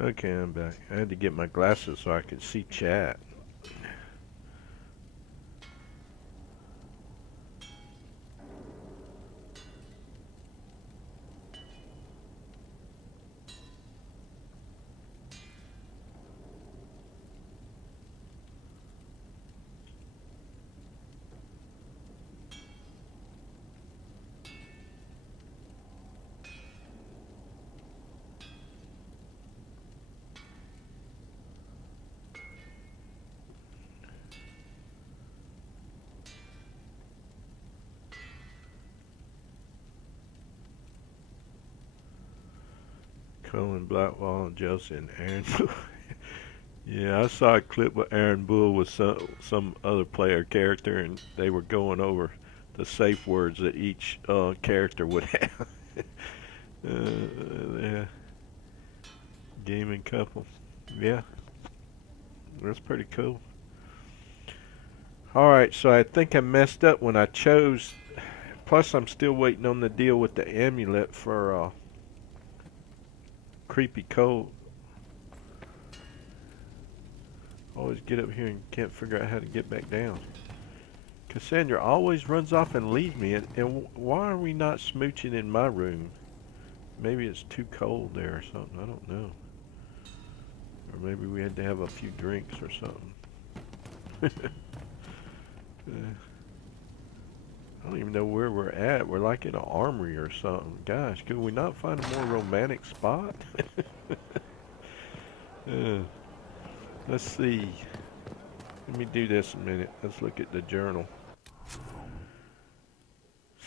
Okay, I'm back. I had to get my glasses so I could see chat. Colin Blackwell and Josie and Aaron. Yeah, I saw a clip with Aaron Bull with some other player character, and they were going over the safe words that each character would have. Yeah, gaming couple. Yeah, that's pretty cool. All right, so I think I messed up when I chose. Plus, I'm still waiting on the deal with the amulet for creepy cold. Always get up here and can't figure out how to get back down. Cassandra always runs off and leaves me, and why are we not smooching in my room? Maybe it's too cold there or something, I don't know. Or maybe we had to have a few drinks or something. I don't even know where we're at. We're like in an armory or something. Gosh, could we not find a more romantic spot? uh, let's see. Let me do this a minute. Let's look at the journal.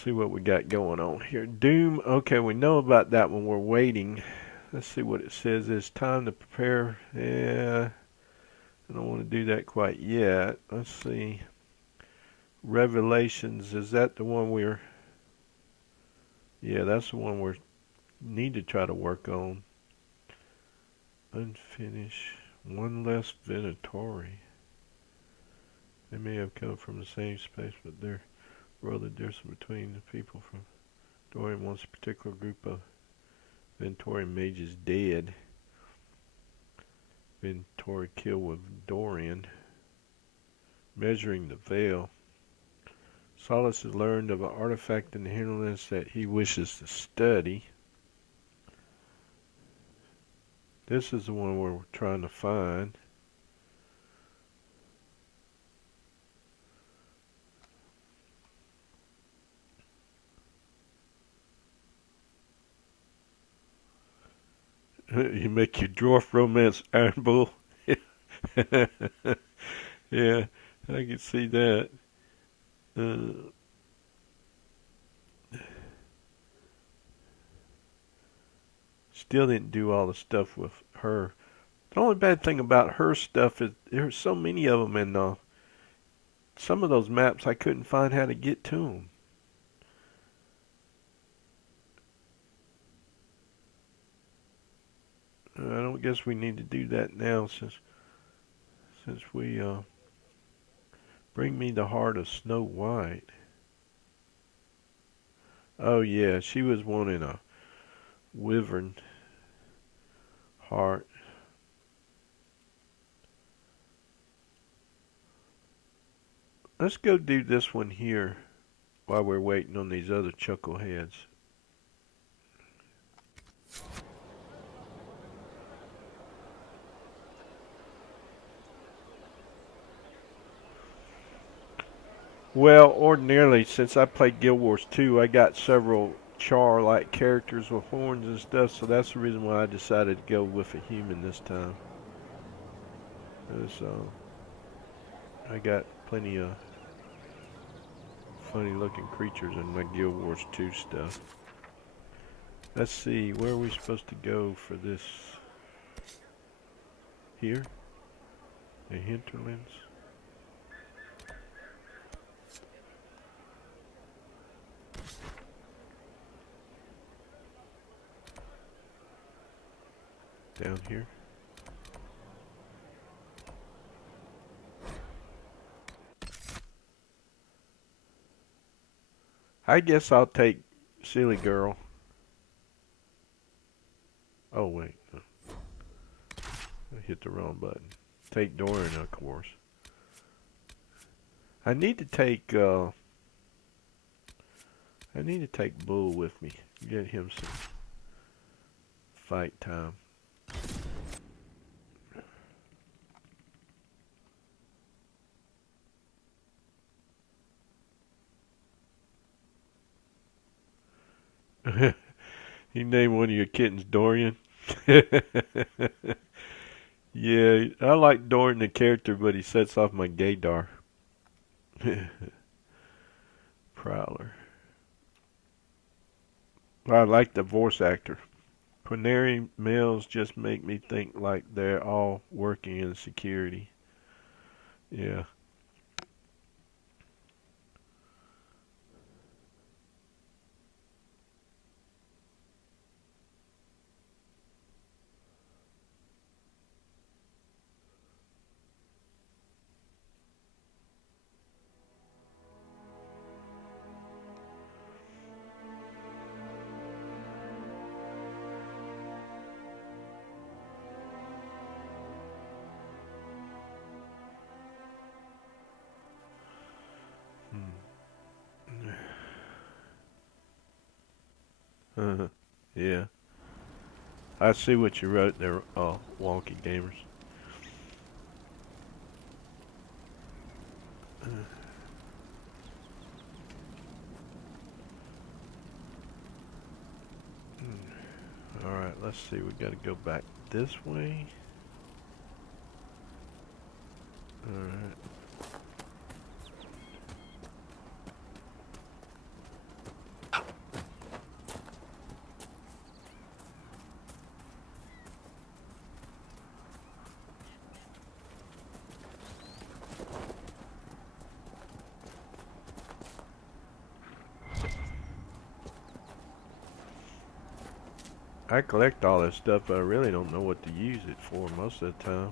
See what we got going on here. Doom. Okay, we know about that one. We're waiting. Let's see what it says. It's time to prepare. Yeah, I don't want to do that quite yet. Let's see. Revelations. Is that the one we're... Yeah, that's the one we need to try to work on. Unfinished. One less Venatori. They may have come from the same space, but they're rather different between the people from Dorian. Once a particular group of Ventori mages dead. Ventori killed with Dorian. Measuring the veil. Solus has learned of an artifact in the hinterlands that he wishes to study. This is the one we're trying to find. You make your dwarf romance Iron Bull. Yeah, I can see that. Uh, Still didn't do all the stuff with her. The only bad thing about her stuff is there's so many of them, and some of those maps I couldn't find how to get to them. I don't guess we need to do that now since we bring me the heart of Snow White. Oh yeah, she was wanting a wyvern heart. Let's go do this one here while we're waiting on these other chuckleheads. Well, ordinarily, since I played Guild Wars 2, I got several Char-like characters with horns and stuff, so that's the reason why I decided to go with a human this time. So, I got plenty of funny looking creatures in my Guild Wars 2 stuff. Let's see, where are we supposed to go for this? Here? The hinterlands? Down here? I guess I'll take Silly Girl. Oh, wait. hit the wrong button. Take Dorian, of course. I need to take Bull with me. Get him some fight time. You name one of your kittens Dorian? Yeah, I like Dorian the character, but he sets off my gaydar. Prowler. I like the voice actor. Quinary males just make me think like they're all working in security. Yeah. Yeah. I see what you wrote there, wonky gamers. Alright, let's see. We gotta go back this way. Alright. I collect all this stuff, but I really don't know what to use it for most of the time.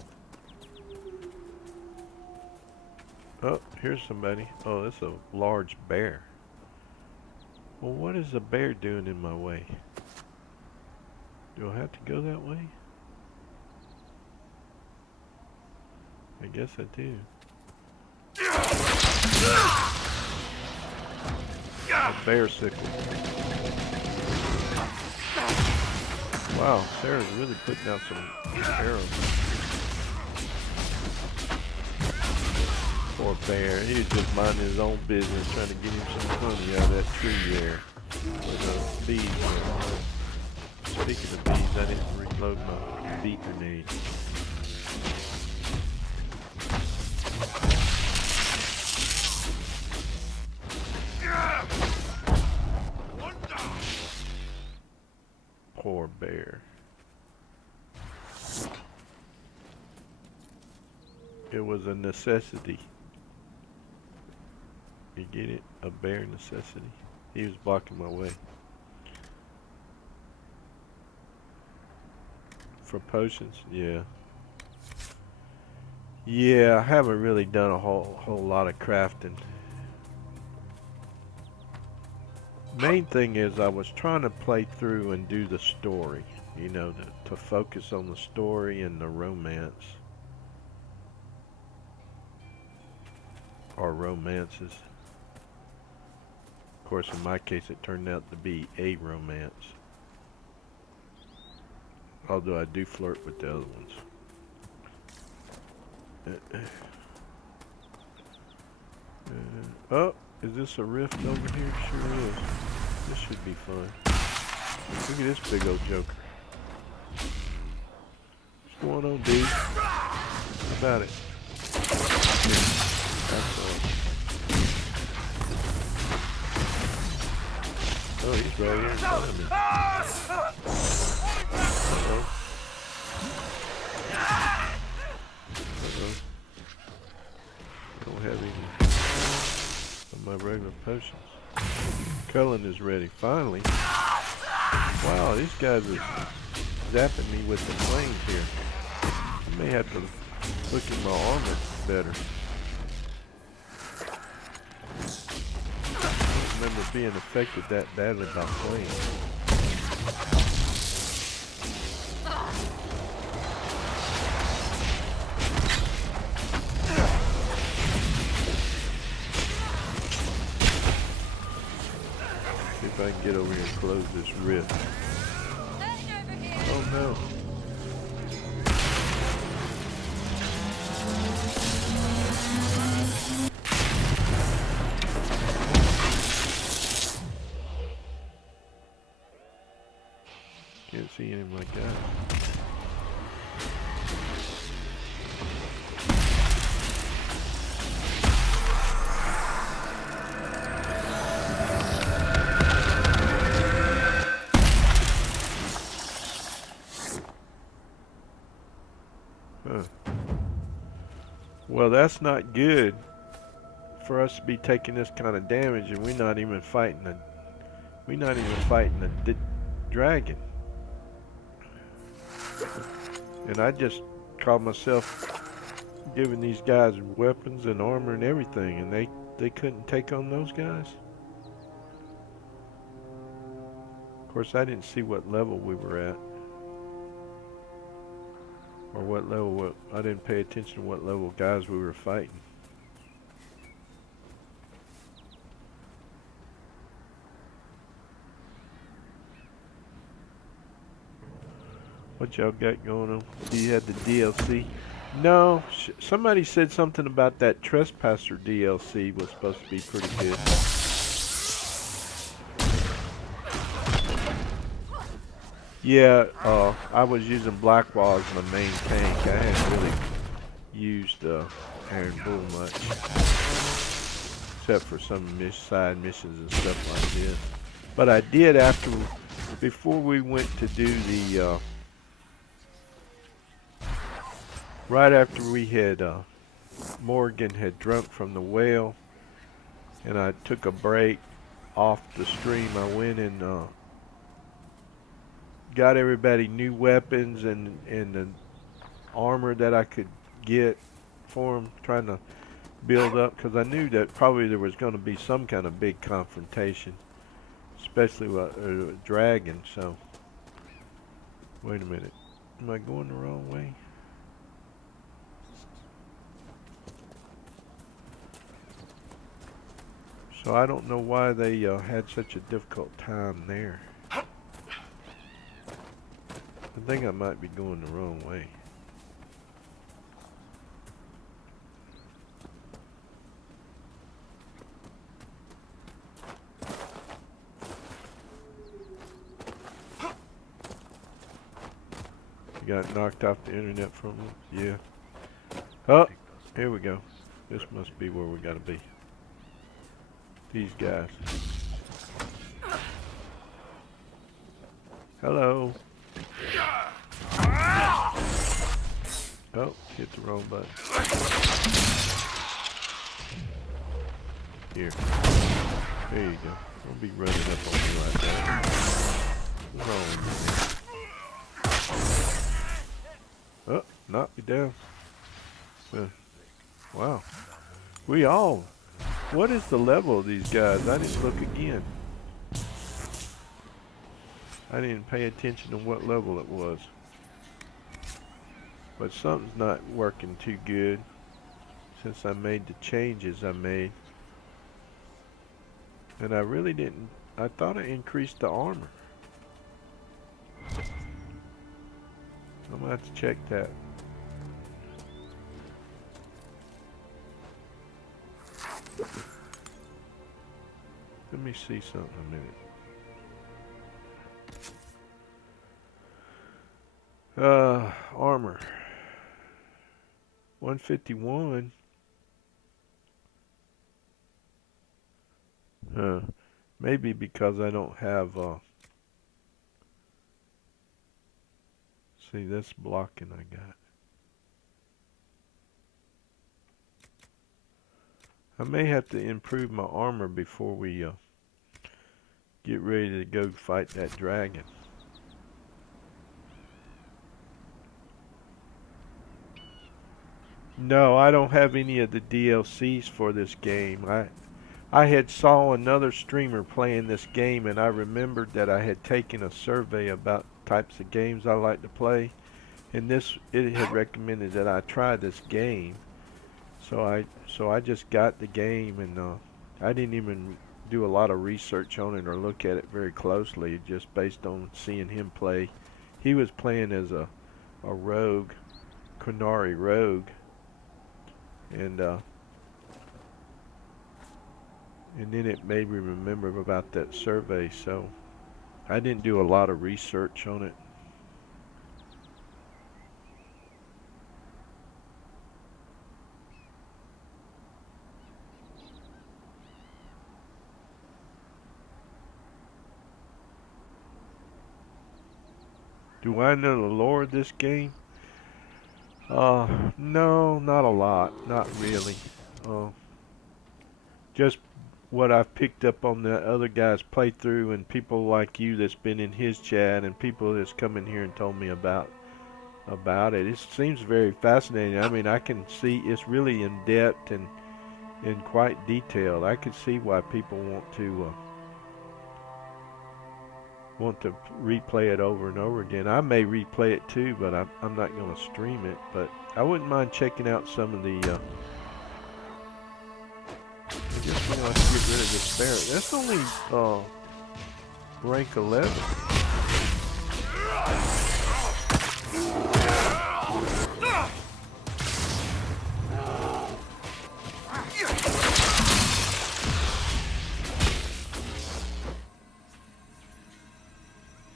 Oh, here's somebody. Oh, that's a large bear. Well, what is the bear doing in my way? Do I have to go that way? I guess I do. A bear sickle. Wow, Sarah's really putting out some arrows. Poor bear, he was just minding his own business, trying to get him some honey out of that tree there. With the bees. Speaking of bees, I didn't reload my bee grenade. Poor bear. It was a necessity. You get it? A bear necessity. He was blocking my way. For potions? Yeah. Yeah, I haven't really done a whole lot of crafting. Main thing is I was trying to play through and do the story, you know, to focus on the story and the romance. Or romances. Of course, in my case, it turned out to be a romance. Although I do flirt with the other ones. Oh, is this a rift over here? Sure is. This should be fun. Look at this big old joker. What's going on, dude? How about it? That's oh, he's right here in front of me. Uh-oh. Uh-oh. Don't have any of my regular potions. Cullen is ready. Finally. Wow, these guys are zapping me with the flames here. I may have to look at my armor better. I don't remember being affected that badly by flames. get over here and close this rift. Oh no. Can't see any of my guys. Well, that's not good for us to be taking this kind of damage, and we're not even fighting the dragon. And I just called myself giving these guys weapons and armor and everything, and they couldn't take on those guys. Of course, I didn't see what level we were at. Or what level, I didn't pay attention to what level guys we were fighting. What y'all got going on? Do you have the DLC? No, somebody said something about that Trespasser DLC was supposed to be pretty good. Yeah, I was using Blackwall as my main tank. I hadn't really used Iron Bull much, except for some side missions and stuff like this. But I did before we went to do the, right after we had, Morgan had drunk from the well, and I took a break off the stream, I went and, got everybody new weapons and the armor that I could get for them, trying to build up, because I knew that probably there was going to be some kind of big confrontation, especially with a dragon. So, wait a minute, am I going the wrong way? So I don't know why they had such a difficult time there. I think I might be going the wrong way. You got knocked off the internet from it? Yeah. Oh, here we go. This must be where we gotta be. These guys. Hello. Oh, hit the wrong button. Here. There you go. Don't be running up on me like that. What's wrong with you? Oh, knocked me down. Wow. What is the level of these guys? I didn't look again. I didn't pay attention to what level it was. But something's not working too good since I made the changes I made. And I really didn't, I thought I increased the armor. I'm gonna have to check that. Let me see something a minute. Armor. 151. Maybe because I don't have, see, that's blocking I got. I may have to improve my armor before we, get ready to go fight that dragon. No, I don't have any of the DLCs for this game. I had saw another streamer playing this game, and I remembered that I had taken a survey about types of games I like to play, and it had recommended that I try this game. So I just got the game, and I didn't even do a lot of research on it or look at it very closely, just based on seeing him play. He was playing as a rogue, Qunari rogue, and then it made me remember about that survey. So I didn't do a lot of research on it. Do I know the lore of this game? No, not a lot. Not really. Just what I've picked up on the other guys' playthrough and people like you that's been in his chat and people that's come in here and told me about it. It seems very fascinating. I mean, I can see it's really in depth and quite detailed. I can see why people want to replay it over and over again. I may replay it too, but I'm not going to stream it. But I wouldn't mind checking out some of the. I guess we're going to have to get rid of this ferret. That's only rank 11.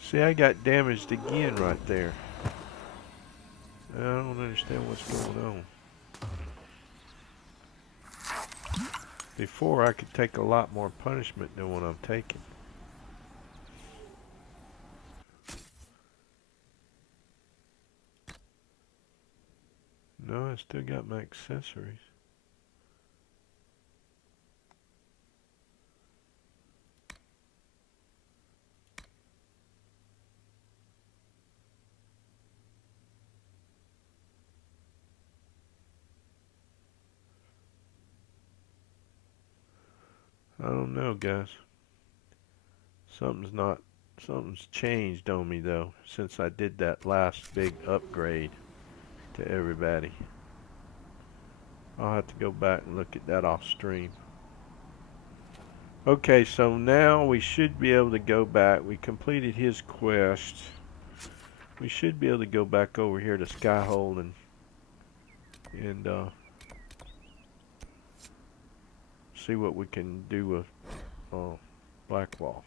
See, I got damaged again right there. I don't understand what's going on. Before, I could take a lot more punishment than what I'm taking. No, I still got my accessories. I don't know, guys. Something's changed on me though since I did that last big upgrade to everybody. I'll have to go back and look at that off stream. Okay, so now we should be able to go back. We completed his quest. We should be able to go back over here to Skyhold and see what we can do with Blackwall.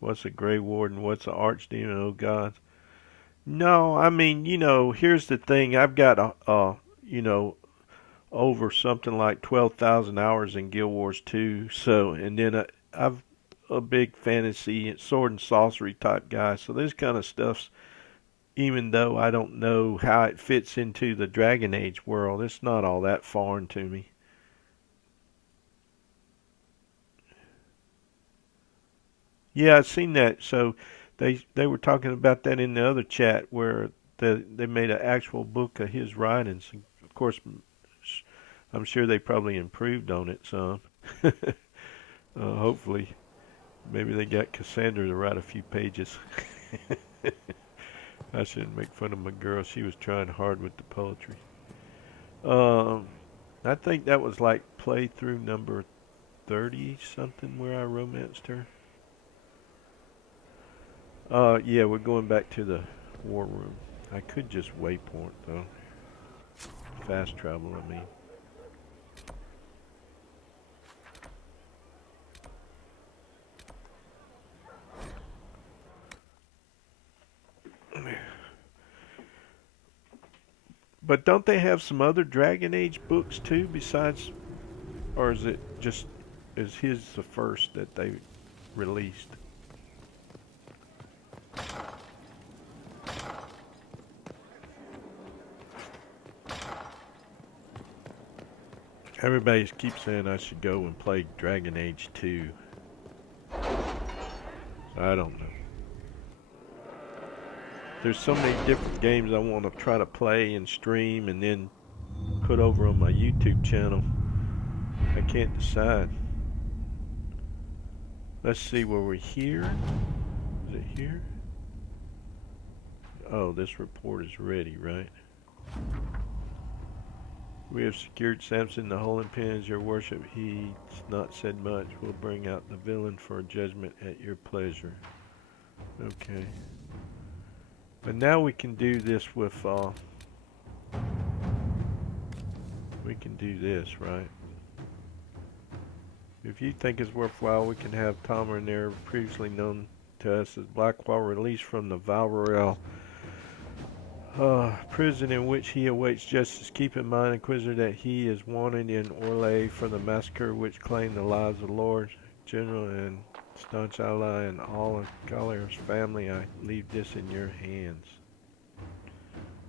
What's a Grey Warden? What's an Archdemon? Oh God. No, I mean, here's the thing. I've got over something like 12,000 hours in Guild Wars 2. So, and then I've a big fantasy sword and sorcery type guy. So this kind of stuff's, even though I don't know how it fits into the Dragon Age world, it's not all that foreign to me. Yeah, I've seen that. So they were talking about that in the other chat where they made an actual book of his writings. Of course, I'm sure they probably improved on it some. Hopefully, maybe they got Cassandra to write a few pages. I shouldn't make fun of my girl. She was trying hard with the poetry. I think that was like playthrough number 30 something where I romanced her. Yeah, we're going back to the war room. I could just waypoint though. Fast travel, I mean. But don't they have some other Dragon Age books too besides, or is his the first that they released? Everybody keeps saying I should go and play Dragon Age 2. I don't know. There's so many different games I want to try to play and stream and then put over on my YouTube channel. I can't decide. Let's see, were we here? Is it here? Oh, this report is ready, right? We have secured Samson the holding pens, your worship. He's not said much. We'll bring out the villain for judgment at your pleasure. Okay. But now we can do this with, we can do this, right? If you think it's worthwhile, we can have Tom Rainier, previously known to us as Blackwell, released from the Valorel prison in which he awaits justice. Keep in mind, Inquisitor, that he is wanted in Orlais for the massacre which claimed the lives of Lord General and staunch ally and all of Collier's family. I leave this in your hands.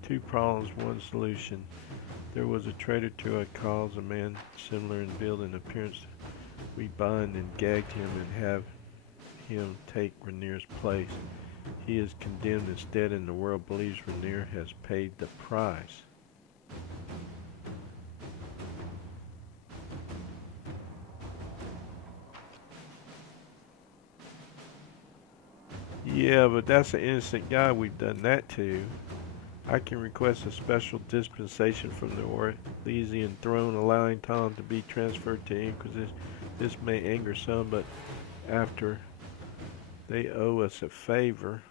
2 problems, 1 solution. There was a traitor to a cause, a man similar in build and appearance. We bind and gag him and have him take Rainier's place. He is condemned instead, and the world believes Rainier has paid the price. Yeah, but that's an innocent guy we've done that to. I can request a special dispensation from the Orlesian throne, allowing Tom to be transferred to Inquisition. This may anger some, but after they owe us a favor.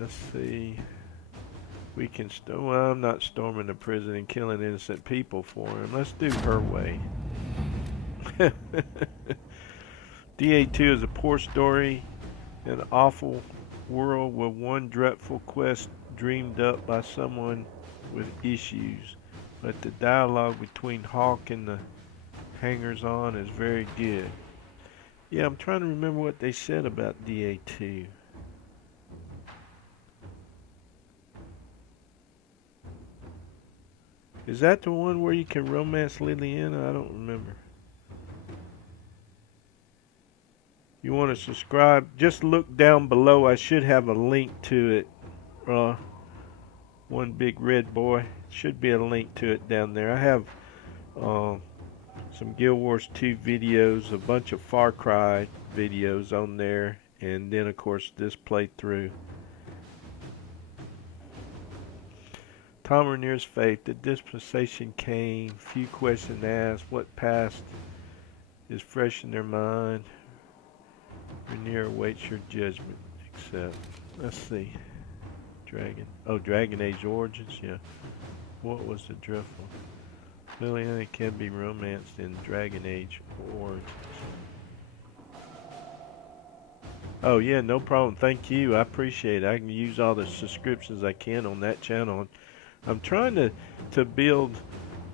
Let's see. We can well, I'm not storming the prison and killing innocent people for him. Let's do her way. DA2 is a poor story, an awful world with one dreadful quest dreamed up by someone with issues. But the dialogue between Hawk and the hangers-on is very good. Yeah, I'm trying to remember what they said about DA2. Is that the one where you can romance Liliana? I don't remember. You want to subscribe? Just look down below. I should have a link to it. One big red boy. Should be a link to it down there. I have some Guild Wars 2 videos, a bunch of Far Cry videos on there, and then of course this playthrough. Tom Rainier's faith, the dispensation came, few questions asked, what passed is fresh in their mind. Rainier awaits your judgment, except, let's see, Dragon Age Origins, yeah. What was the dreadful? Liliana can be romanced in Dragon Age Origins. Oh yeah, no problem, thank you, I appreciate it. I can use all the subscriptions I can on that channel. I'm trying to build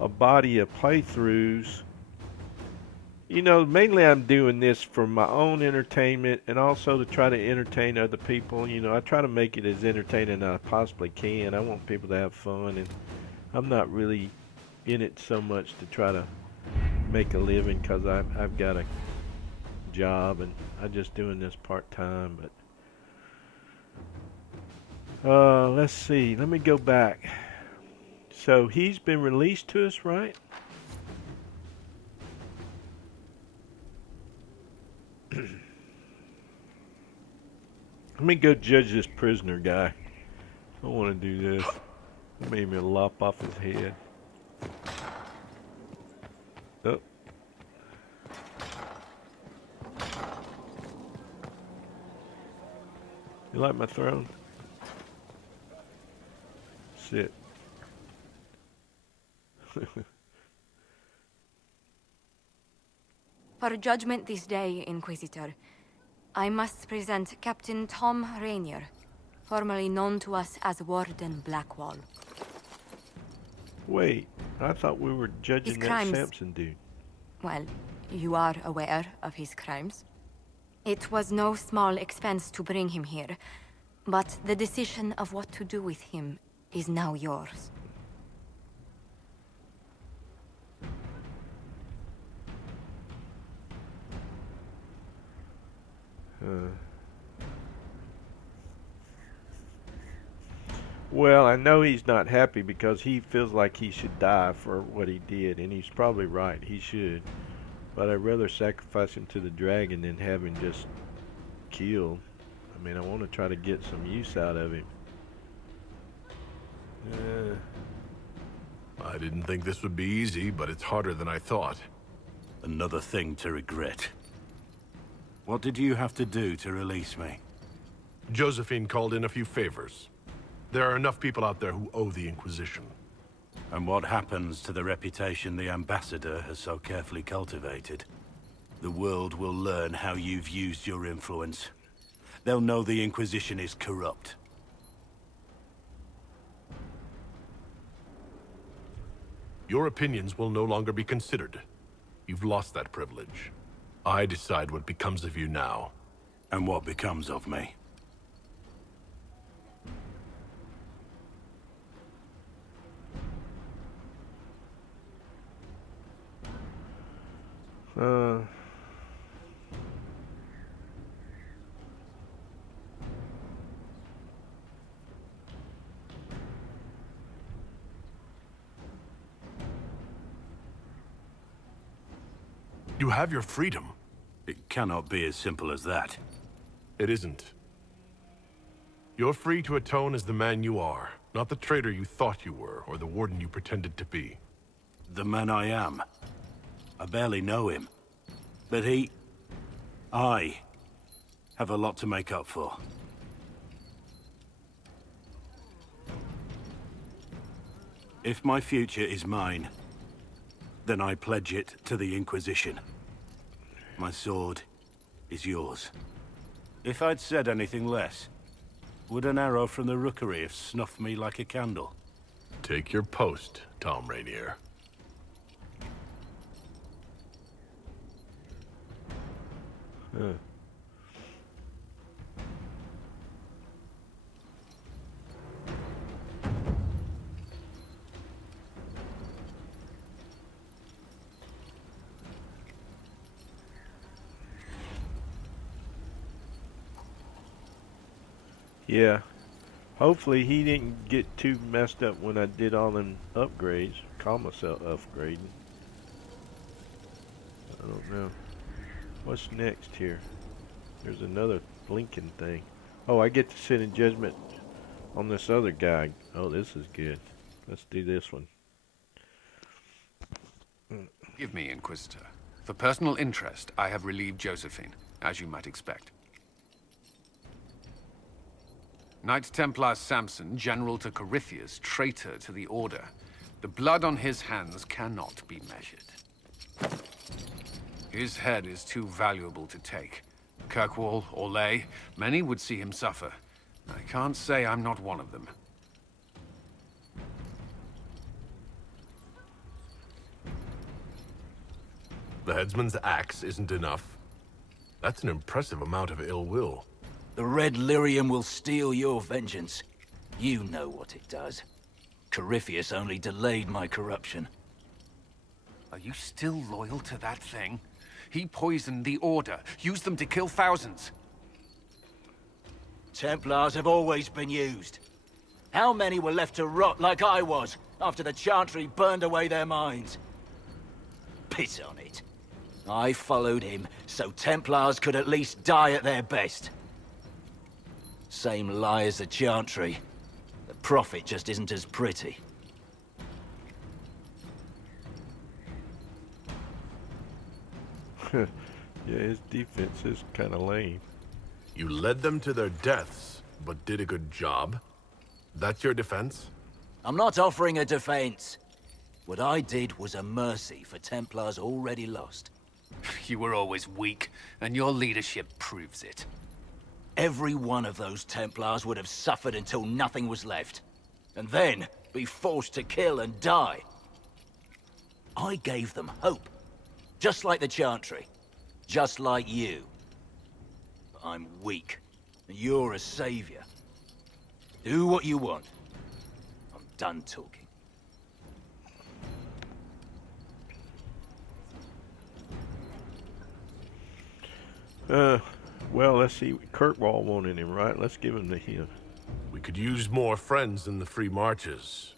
a body of playthroughs. You know, mainly I'm doing this for my own entertainment and also to try to entertain other people. You know, I try to make it as entertaining as I possibly can. I want people to have fun, and I'm not really in it so much to try to make a living because I've got a job and I'm just doing this part-time. But let's see. Let me go back. So he's been released to us, right? Let me go judge this prisoner guy. I want to do this. Maybe lop off his head. Oh. You like my throne? Sit. For judgment this day, Inquisitor, I must present Captain Tom Rainier, formerly known to us as Warden Blackwall. Wait, I thought we were judging that Samson dude. Well, you are aware of his crimes. It was no small expense to bring him here, but the decision of what to do with him is now yours. Well, I know he's not happy because he feels like he should die for what he did, and he's probably right, he should. But I'd rather sacrifice him to the dragon than have him just killed. I mean, I want to try to get some use out of him. I didn't think this would be easy, but it's harder than I thought. Another thing to regret. What did you have to do to release me? Josephine called in a few favors. There are enough people out there who owe the Inquisition. And what happens to the reputation the Ambassador has so carefully cultivated? The world will learn how you've used your influence. They'll know the Inquisition is corrupt. Your opinions will no longer be considered. You've lost that privilege. I decide what becomes of you now. And what becomes of me? You have your freedom. It cannot be as simple as that. It isn't. You're free to atone as the man you are, not the traitor you thought you were, or the warden you pretended to be. The man I am. I barely know him. But I have a lot to make up for. If my future is mine, then I pledge it to the Inquisition. My sword is yours. If I'd said anything less, would an arrow from the rookery have snuffed me like a candle? Take your post, Tom Rainier. Yeah. Hopefully he didn't get too messed up when I did all them upgrades. Call myself upgrading. I don't know. What's next here? There's another blinking thing. Oh, I get to sit in judgment on this other guy. Oh, this is good. Let's do this one. Give me, Inquisitor. For personal interest, I have relieved Josephine, as you might expect. Knight Templar Samson, general to Corypheus, traitor to the Order. The blood on his hands cannot be measured. His head is too valuable to take. Kirkwall, Orlais, many would see him suffer. I can't say I'm not one of them. The headsman's axe isn't enough. That's an impressive amount of ill will. The Red Lyrium will steal your vengeance. You know what it does. Corypheus only delayed my corruption. Are you still loyal to that thing? He poisoned the Order, used them to kill thousands. Templars have always been used. How many were left to rot like I was, after the Chantry burned away their minds? Piss on it. I followed him, so Templars could at least die at their best. Same lie as the Chantry. The Prophet just isn't as pretty. Yeah, his defense is kind of lame. You led them to their deaths, but did a good job. That's your defense? I'm not offering a defense. What I did was a mercy for Templars already lost. You were always weak, and your leadership proves it. Every one of those Templars would have suffered until nothing was left. And then be forced to kill and die. I gave them hope. Just like the Chantry. Just like you. But I'm weak. And you're a savior. Do what you want. I'm done talking. Well, let's see. Kirkwall wanted him, right? Let's give him to him. We could use more friends in the free marches.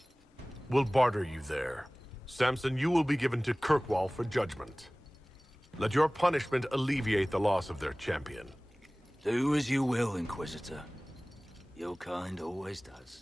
We'll barter you there. Samson, you will be given to Kirkwall for judgment. Let your punishment alleviate the loss of their champion. Do as you will, Inquisitor. Your kind always does.